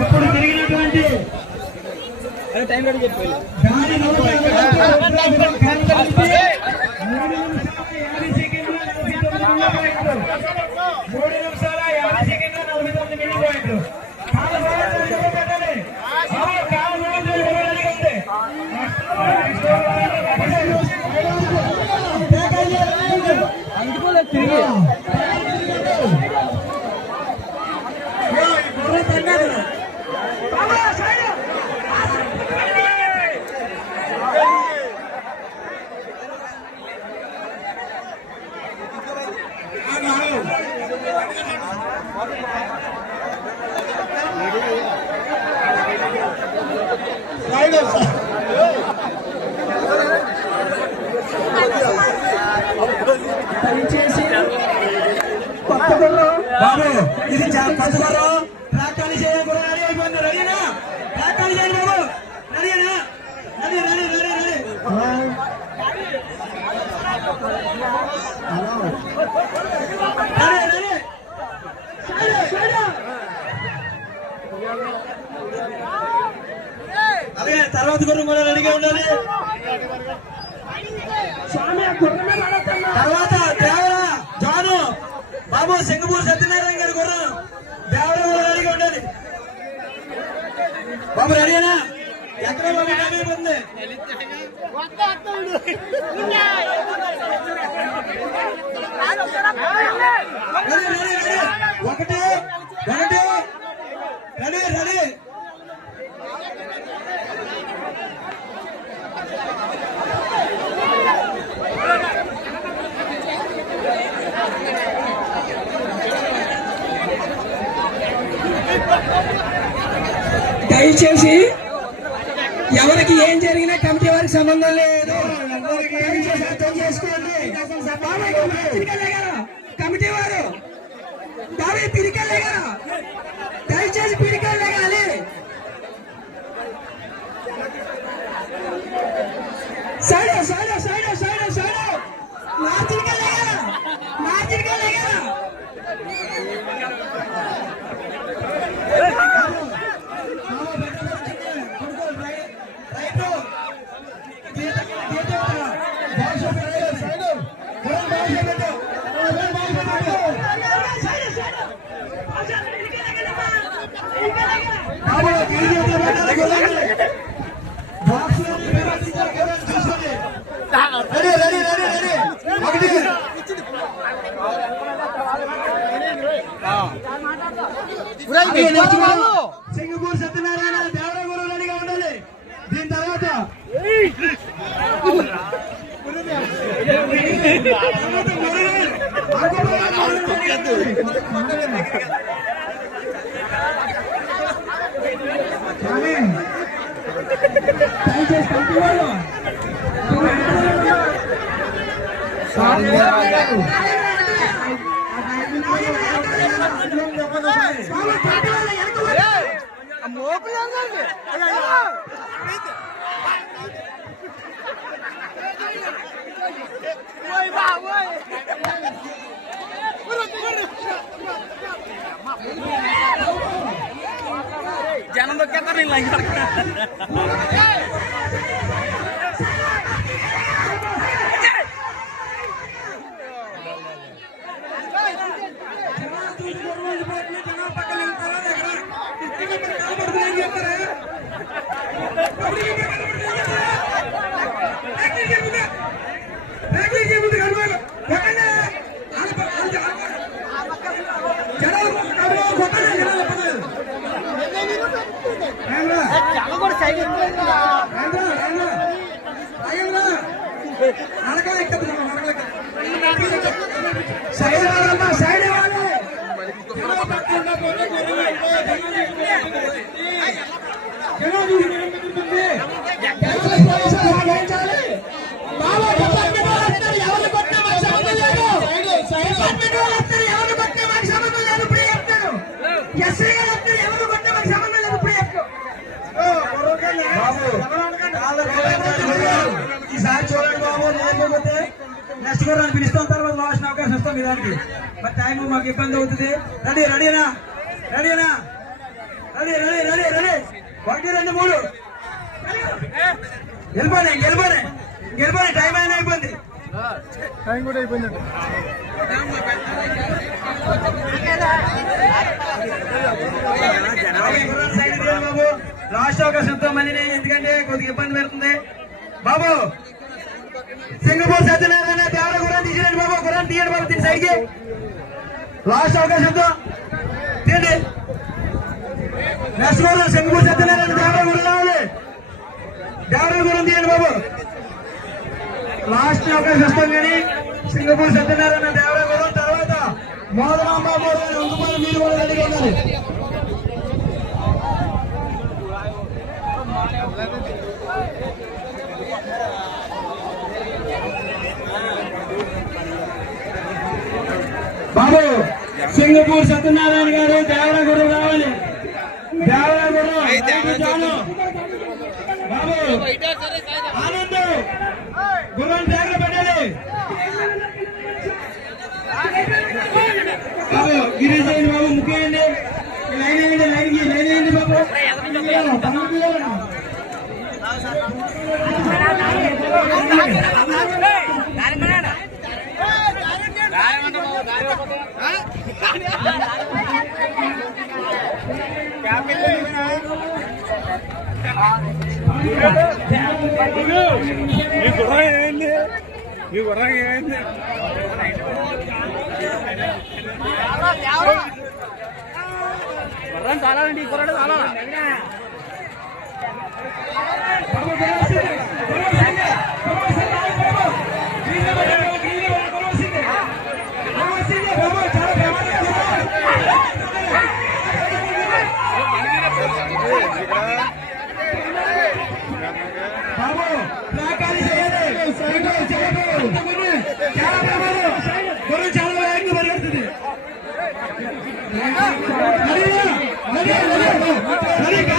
ఇప్పుడు జరిగినటువంటి బాబు ఇది కొత్త గుర్రం ట్రాక్టర్ చేయ గుర్రం రెడీ అయిపోయింది. రెడీనా? ట్రాక్టర్ చేయండి బాబు. రెడీనా? రెడీ రెడీ రెడీ రెడీ అదే తర్వాత గుర్రం కూడా రెడీగా ఉండాలి. తర్వాత దేవరా జాను బాబు సింగపూర్ సత్యనారాయణ గారి గుర్రం దేవరా కూడా రెడీగా ఉండాలి. బాబు రెడీనా? ఎక్కడ బాబు అయిపోతుంది. ఒకటి ఒకటి రెడీ రెడీ దయచేసి ఎవరికి ఏం జరిగినా కమిటీ వారికి సంబంధం లేదు. అర్థం చేసుకోండి. కమిటీ వారు బాబు పిరికెళ్ళే కదా, దయచేసి పిరికెళ్ళే కానీ side side side side side మార్చికెళ్ళే కదా, మార్చికెళ్ళే కదా. సింగపూర్ సత్యనారాయణ దేవరా గురు రెడీగా ఉండాలి. దీని తర్వాత జనం దొక్కేస్తారు లైన్ ఎవరు చేయకపోతే నెక్స్ట్ గుర్రాన్ని పిలుస్తాం, తర్వాత లాస్ట్ అవకాశం ఇస్తాం మీ దానికి. మరి టైం మాకు ఇబ్బంది అవుతుంది. రెడీనా? Ready ready ready ready ready 1 2 3 గెలిపోయి టైం అయినా అయిపోయింది. టైం కూడా అయిపోయింది. బాబు లాస్ట్ అవకాశం ఇస్తాం మళ్ళీ, ఎందుకంటే కొద్దిగా ఇబ్బంది పెడుతుంది. బాబు సింగపూర్ సత్యనారాయణ దేవర గుర్రం తీసిరండి బాబు, గుర్రం తీయండి బాబు, దీని సైడ్కి లాస్ట్ అవకాశం ఇస్తాం, తీయండి. నెక్స్ట్ గుర్రం సింగపూర్ సత్యనారాయణ దేవర గుర్రం రావాలి, దేవర గుర్రం తీయండి బాబు, లాస్ట్ అవకాశం ఇస్తాం. కానీ సింగపూర్ సత్యనారాయణ దేవర గుర్రం తర్వాత మోదరాంబ ఇంకొకరు మీరు కూడా రెడీగా ఉన్నారు. బాబు సింగపూర్ సత్యనారాయణ గారు దేవర గుర్రం రావాలి, దేవర గుర్రం బాబు ఆనంద్ గుర్రం జాగ్రత్త పెట్టాలి. బాబు గిరీష్ అయ్యండి బాబు, ముఖ్యండి లైన్ అయ్యండి, లైన్ అయ్యండి బాబు. మీ గుర్రం ఏమైంది? గుర్రం చాలండి, గుర్రం చాలా. చాలా